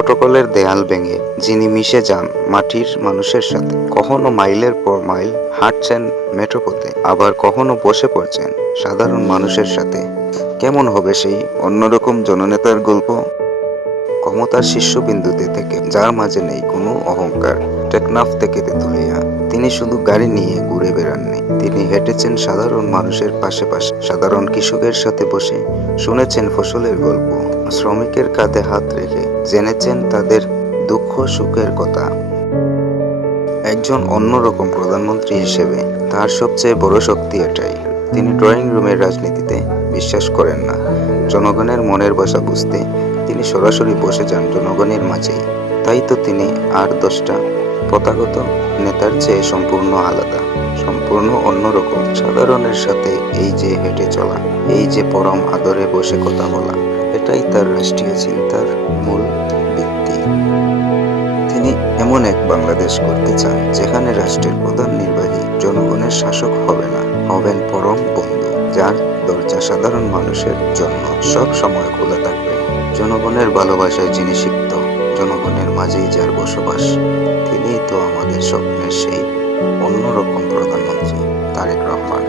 প্রটোকলের দেয়াল ভেঙে যিনি মিশে যান মাটির মানুষের সাথে, কখনো মাইলের পর মাইল হাঁটছেন মেঠোপথে, আবার কখনো বসে পড়ছেন সাধারণ মানুষের সাথে। কেমন হবে সেই অন্যরকম জননেতার গল্প? ক্ষমতার শীর্ষবিন্দুতে থেকে, যার মাঝে নেই কোনো অহংকার। টেকনাফ থেকে তেতুলিয়া তিনি শুধু গাড়ি নিয়ে ঘুরে বেড়াননি, তিনি হেঁটেছেন সাধারণ মানুষের পাশে পাশে, সাধারণ কৃষকের সাথে বসে শুনেছেন ফসলের গল্প, শ্রমিকের কাঁধে হাত রেখে জেনেছেন তাদের দুঃখ সুখের কথা। একজন অন্যরকম প্রধানমন্ত্রী হিসেবে তার সবচেয়ে বড় শক্তি এটাই, তিনি ড্রয়িং রুমের রাজনীতিতে বিশ্বাস করেন না। জনগণের মনের ভাষা বুঝতে তিনি সরাসরি বসে যান জনগণের মাঝেই। তাই তো তিনি আর 10টা প্রথাগত নেতার চেয়ে সম্পূর্ণ আলাদা, সম্পূর্ণ অন্যরকম। সাধারণের সাথে এই যে হেঁটে চলা, এই যে পরম আদরে বসে কথা বলা, এটাই তার রাষ্ট্রীয় চিন্তার মূল ভিত্তি। তিনি এমন এক বাংলাদেশ করতে চান যেখানে রাষ্ট্রের প্রধান নির্বাহী জনগণের শাসক হবে না, হবেন পরম বন্ধু, যার দরজা সাধারণ মানুষের জন্য সব সময় খোলা থাকবে। জনগণের ভালোবাসায় যিনি সিক্ত, জনগণের মাঝেই যার বসবাস, তিনিই তো আমাদের স্বপ্নের সেই অন্যরকম প্রধানমন্ত্রী তারেক রহমান।